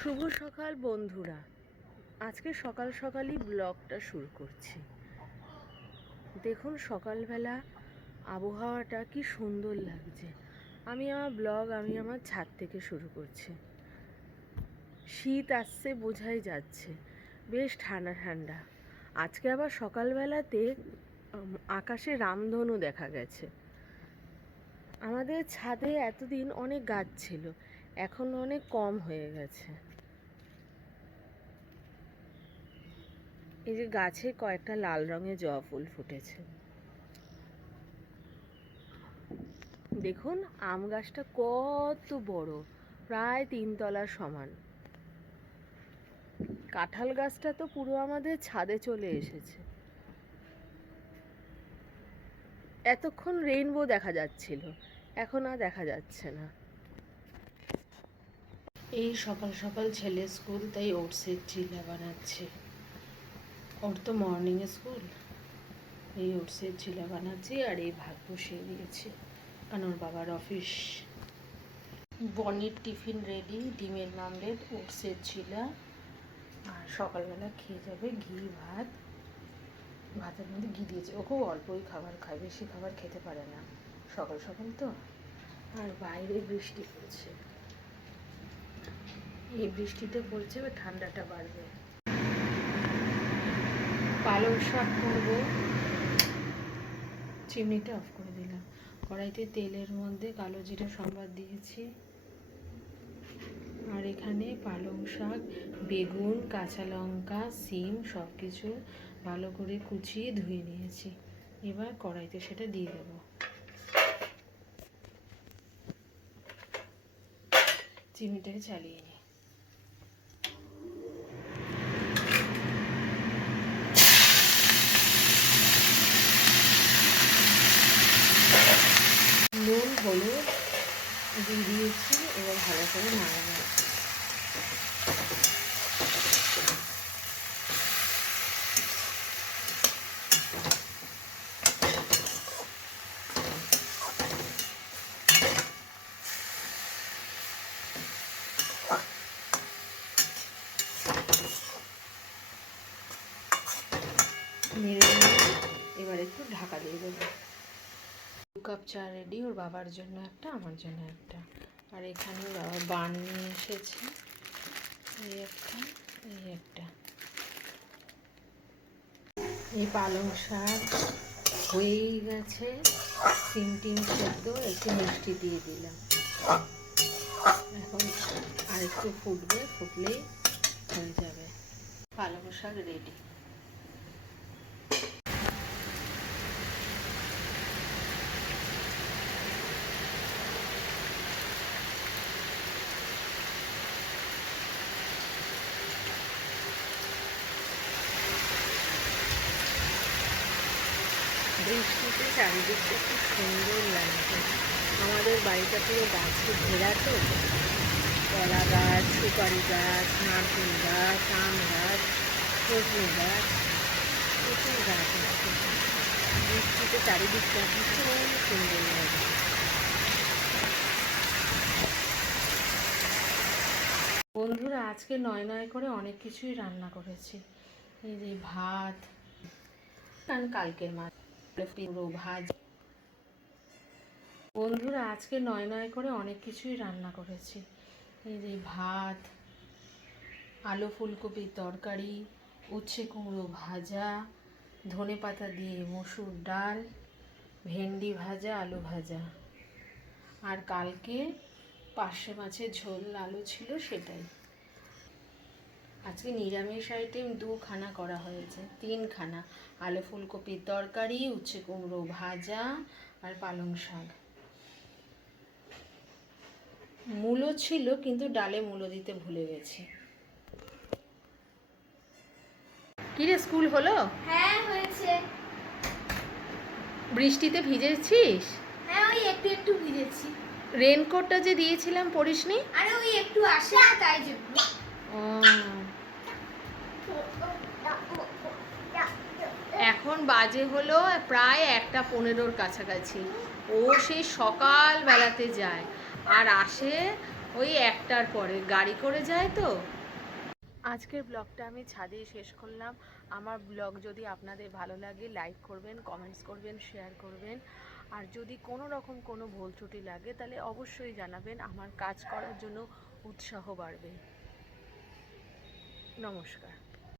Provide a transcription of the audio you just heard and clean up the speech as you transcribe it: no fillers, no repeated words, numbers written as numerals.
শুভ সকাল বন্ধুরা। আজকে সকাল সকালই ব্লগটা শুরু করছি। দেখুন সকালবেলা আবহাওয়াটা কি সুন্দর লাগছে। আমি আমার ছাদ থেকে শুরু করছি। শীত আসছে বোঝাই যাচ্ছে, বেশ ঠান্ডা ঠান্ডা। আজকে আবার সকালবেলাতে আকাশে রামধনু দেখা গেছে। আমাদের ছাদে এতদিন অনেক গাছ ছিল, এখন অনেক কম হয়ে গেছে। এই যে গাছে কয়েকটা লাল রঙের জবা ফুল ফুটেছে। দেখুন আম গাছটা কত বড়, প্রায় 3 তলার সমান। কাঁঠাল গাছটা তো পুরো আমাদের ছাদে চলে এসেছে। এতক্ষণ রেইনবো দেখা যাচ্ছিল, এখন আর দেখা যাচ্ছে না। এই সকাল সকাল ছেলে স্কুল, তাই ওটসের চিলা বানাচ্ছে। ওর তো মর্নিং স্কুল, এই ওটসের চিলা বানাচ্ছি আর এই ভাত বসিয়ে দিয়েছি, কারণ ওর বাবার অফিস। বনির টিফিন রেডি, ডিমের মামলেট, ওটসের চিলা, আর সকালবেলা খেয়ে যাবে ঘি ভাত। ভাতের মধ্যে ঘি দিয়েছে। ও খুব অল্পই খাবার খায়, বেশি খাবার খেতে পারে না, সকাল সকাল তো। আর বাইরে বৃষ্টি পড়ছে, এই বৃষ্টিতে পড়ছে, এবার ঠান্ডাটা বাড়বে। পালং শাক করবো। চিমনিটা অফ করে দিলাম। কড়াইতে তেলের মধ্যে কালো জিরা সম্বাদ দিয়েছি, আর এখানে পালং শাক, বেগুন, কাঁচা লঙ্কা, সিম সব কিছু ভালো করে কুচিয়ে ধুয়ে নিয়েছি। এবার কড়াইতে সেটা দিয়ে দেবো। চিমনিটাকে চালিয়ে নিই। নুন হলুদ দিয়ে দিয়েছি, এবার ভালো করে নাড়াবো। নেড়ে নিয়ে এবার একটু ঢাকা দিয়ে দেবো। 2 কাপ চা রেডি, ওর বাবার জন্য একটা, আমার জন্য একটা। আর এখানে বাবা বান নিয়ে এসেছে, এই একটা, এই একটা। এই পালং শাক হয়েই গেছে, সিম টিম সেদ্ধ, একটু মিষ্টি দিয়ে দিলাম। এখন আর একটু ফুটবে, ফুটলেই হয়ে যাবে। পালং শাক রেডি। বৃষ্টিতে চারিদিকটা খুব সুন্দর লাগছে। আমাদের বাড়িটা পুরো গাছে ঘেরা তো, কলা গাছ, সুপারি গাছ, নারকেল গাছ, আম গাছ, সজনে গাছ, প্রচুর গাছ আছে। বৃষ্টিতে চারিদিকটা ভীষণ সুন্দর লাগে। বন্ধুরা আজকে নয় নয় করে অনেক কিছুই রান্না করেছি। এই যে ভাত, কালকের মাছ পুরো ভাজা। বন্ধুরা আজকে নয় নয় করে অনেক কিছুই রান্না করেছি। এই যে ভাত, আলু ফুলকপির তরকারি, উচ্ছে কুমড়ো ভাজা, ধনেপাতা দিয়ে মসুর ডাল, ভেন্ডি ভাজা, আলু ভাজা, আর কালকে পার্শে মাছের ঝোল আলু ছিল সেটাই। আজকে নিরামিষ আইটেম 2 খানা করা হয়েছে, 3 খানা। আলু ফুলকপির তরকারি, উচ্ছে কুমড়ো ভাজা, আর পালং শাক। মূলো ছিল কিন্তু ডালে মূলো দিতে ভুলে গেছি। কিরে স্কুল হলো? হ্যাঁ হয়েছে। বৃষ্টিতে ভিজেছিস? হ্যাঁ ওই একটু একটু ভিজেছি। রেনকোটটা যে দিয়েছিলাম পরিসনি? আরে ওই একটু আসে না তাই জন্য। ও, এখন বাজে হলো প্রায় 1:15 কাছাকাছি। ও সেই সকাল বেলাতে যায় আর আসে ওই 1টার পরে গাড়ি করে যায় তো। আজকের ব্লগটা আমি ছাদেই শেষ করলাম। আমার ব্লগ যদি আপনাদের ভালো লাগে লাইক করবেন, কমেন্টস করবেন, শেয়ার করবেন। আর যদি কোনো রকম কোনো ভুল ত্রুটি লাগে তাহলে অবশ্যই জানাবেন, আমার কাজ করার জন্য উৎসাহ বাড়বে। নমস্কার।